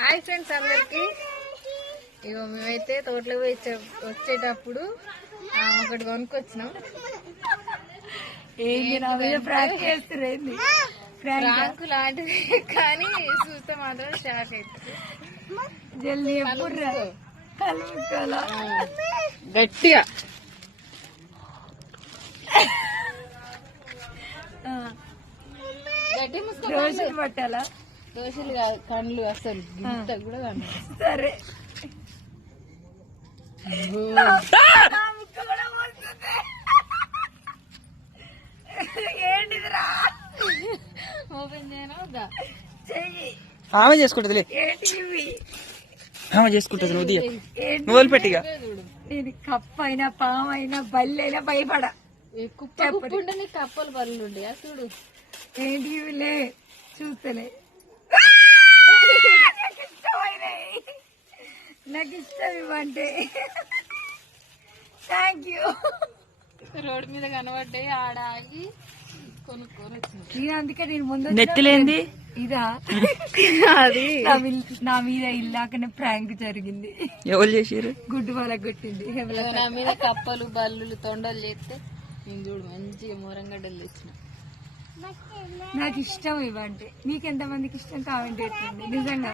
Hi friends అందరికి. ఇగో మేమైతే తోటలో పోయి వచ్చేటప్పుడు ఒకటి కొనుక్కొచ్చినాం. ప్రాంక్ లాంటిది కానీ చూస్తే మాత్రం షాక్ అవుతుంది. గట్టిగా గట్టి ముసుకొని పట్టాలా? దోశలు కాదు, కళ్ళు అసలు గింత కూడా కన్ను. సరే ఏంటిదిరా? ఓపెన్ చేయను చెయ్యి. ఆమె చేసుకుంటది, ఆమె చేసుకుంటది. నువ్వు పెట్టిగా నేను కప్ప అయినా పాము అయినా బల్లి అయినా భయపడ. కుప్పుంటే నీకు కప్పలు బల్లు ఉండే చూడు. ఏంటి చూస్తలే, నాకు ఇష్టం ఇవ్వంటే. Thank you. రోడ్డు మీద కనబడ్డాయి, ఆడ ఆగి కొనుక్కొని వచ్చింది. అందుకే నేను ముందు నెత్తిలేంది ఇదా అది నా మీద ఇల్లాకనే ప్రాంక్ జరిగింది. ఎవరు చేసారు? గుడ్డు వాళ్ళకి కొట్టింది. నా మీద కప్పలు బల్లులు తొండలు చేస్తే నేను చూడు మంచిగా మోరంగడ్డలు తెచ్చిన. నాకు ఇష్టం ఇవ్వంటే. మీకు ఎంతమందికి ఇష్టం కామెంట్ పెట్టండి. నిజంగా